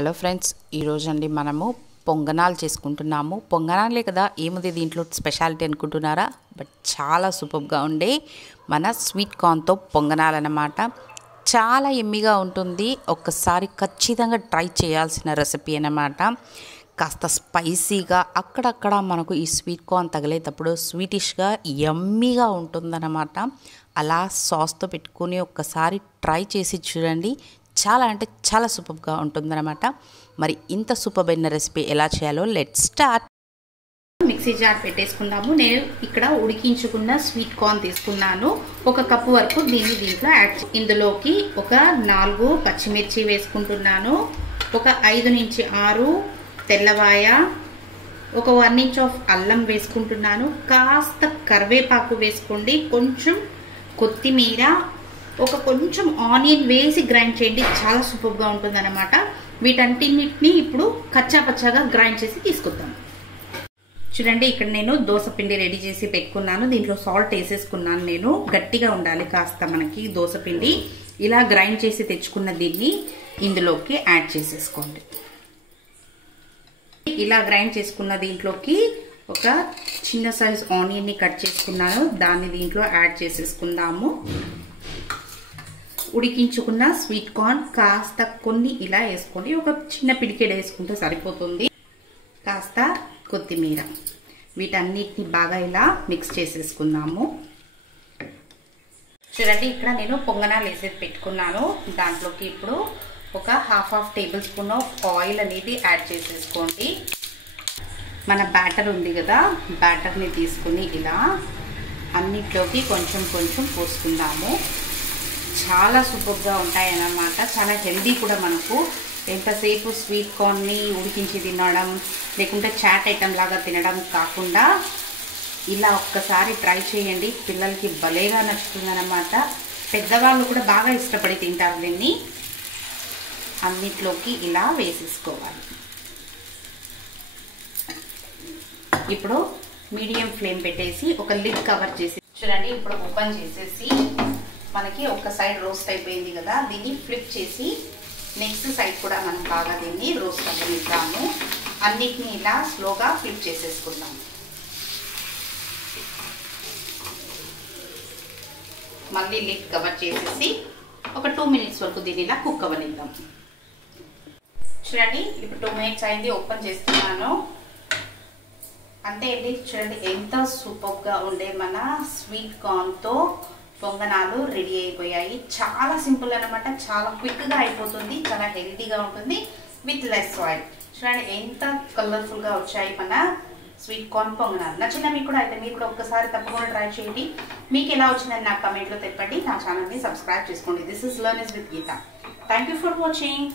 Hello friends, ఈరోజు అండి మనము పొంగనాలు చేసుకుంటున్నాము. పొంగనాలే కదా, ఏముంది దీంట్లో స్పెషాలిటీ అనుకుంటున్నారా? బట్ చాలా సూపర్గా ఉండే మన స్వీట్ కార్న్తో పొంగనాలన్నమాట. చాలా ఎమ్మిగా ఉంటుంది. ఒక్కసారి ఖచ్చితంగా ట్రై చేయాల్సిన రెసిపీ అన్నమాట. కాస్త స్పైసీగా అక్కడక్కడ మనకు ఈ స్వీట్ కార్న్ తగిలేటప్పుడు స్వీటిష్గా యమ్మీగా ఉంటుందన్నమాట. అలా సాస్తో పెట్టుకొని ఒక్కసారి ట్రై చేసి చూడండి. చాలా అంటే చాలా సూపర్గా ఉంటుందన్నమాట. మరి ఇంత సూపర్ అయిన రెసిపీ ఎలా చేయాలో లెట్స్ స్టార్ట్. మిక్సీ జార్ పెట్టేసుకున్నాము. నేను ఇక్కడ ఉడికించుకున్న స్వీట్ కార్న్ తీసుకున్నాను. 1 కప్పు వరకు దీంట్లో యాడ్. ఇందులోకి ఒక 4 పచ్చిమిర్చి వేసుకుంటున్నాను. ఒక 5 నుంచి 6 తెల్లవాయ, ఒక 1 ఇంచ్ ఆఫ్ అల్లం వేసుకుంటున్నాను. కాస్త కరివేపాకు వేసుకోండి, కొంచెం కొత్తిమీర, ఒక కొంచెం ఆనియన్ వేసి గ్రైండ్ చేయండి. చాలా సూపర్గా ఉంటుంది అనమాట. వీటన్నిటిని ఇప్పుడు కచ్చా పచ్చాగా గ్రైండ్ చేసి తీసుకుందాం. చూడండి, ఇక్కడ నేను దోస పిండి రెడీ చేసి పెట్టుకున్నాను. దీంట్లో సాల్ట్ వేసేసుకున్నాను. నేను గట్టిగా ఉండాలి కాస్త మనకి దోస పిండి. ఇలా గ్రైండ్ చేసి తెచ్చుకున్న దీన్ని ఇందులోకి యాడ్ చేసేసుకోండి. ఇలా గ్రైండ్ చేసుకున్న దీంట్లోకి ఒక చిన్న సైజ్ ఆనియన్ ని కట్ చేసుకున్నాను. దాన్ని దీంట్లో యాడ్ చేసేసుకుందాము. ఉడికించుకున్న స్వీట్ కార్న్ కాస్త కొన్ని ఇలా వేసుకొని ఒక చిన్న పిడికెడు వేసుకుంటే సరిపోతుంది. కాస్త కొత్తిమీర, వీటన్నిటిని బాగా ఇలా మిక్స్ చేసేసుకుందాము. చూడండి, ఇక్కడ నేను పొంగనాలు వేసేది పెట్టుకున్నాను. దాంట్లోకి ఇప్పుడు ఒక half table spoon of oil అనేది యాడ్ చేసేసుకోండి. మన బ్యాటర్ ఉంది కదా, బ్యాటర్ని తీసుకుని ఇలా అన్నిట్లోకి కొంచెం కొంచెం పోసుకుందాము. చాలా సూపర్గా ఉంటాయి అన్నమాట. చాలా హెల్దీ కూడా. మనకు ఎంతసేపు స్వీట్ కార్న్ని ఉడికించి తినడం లేకుంటే చాట్ ఐటమ్ లాగా తినడం కాకుండా ఇలా ఒక్కసారి ట్రై చేయండి. పిల్లలకి భలేగా నచ్చుతుంది అన్నమాట. పెద్దవాళ్ళు కూడా బాగా ఇష్టపడి తింటారు దీన్ని. అన్నిట్లోకి ఇలా వేసేసుకోవాలి. ఇప్పుడు మీడియం ఫ్లేమ్ పెట్టేసి ఒక లిడ్ కవర్ చేసి చూడండి. ఇప్పుడు ఓపెన్ చేసేసి మనకి ఒక సైడ్ రోస్ట్ అయిపోయింది కదా, దీన్ని ఫ్లిప్ చేసి నెక్స్ట్ సైడ్ కూడా మనం బాగా దీన్ని రోస్ట్ అవ్వనిద్దాము. అన్నిటిని ఇలా స్లోగా ఫ్లిప్ చేసేసుకుందాం. మళ్ళీ లిడ్ కవర్ చేసేసి ఒక 2 మినిట్స్ వరకు దీన్ని ఇలా కుక్ అవ్వనిద్దాం. చూడండి, ఇప్పుడు 2 మినిట్స్ అయింది. ఓపెన్ చేస్తున్నాను. అంతే అండి. చూడండి, ఎంత సూపర్గా ఉండే మన స్వీట్ కార్న్తో పొంగనాలు రెడీ అయిపోయాయి. చాలా సింపుల్ అనమాట. చాలా క్విక్గా అయిపోతుంది. చాలా హెల్తీగా ఉంటుంది విత్ లెస్ ఆయిల్. చూడండి ఎంత కలర్ఫుల్గా వచ్చాయి మన స్వీట్ కార్న్ పొంగనాలు. నచ్చిందా మీకు కూడా? అయితే మీరు కూడా ఒక్కసారి తప్పకుండా ట్రై చేయండి. మీకు ఎలా వచ్చిందని నాకు కమెంట్లో తెప్పండి. నా ఛానల్ని సబ్స్క్రైబ్ చేసుకోండి. This is learn with Geeta. Thank you for watching.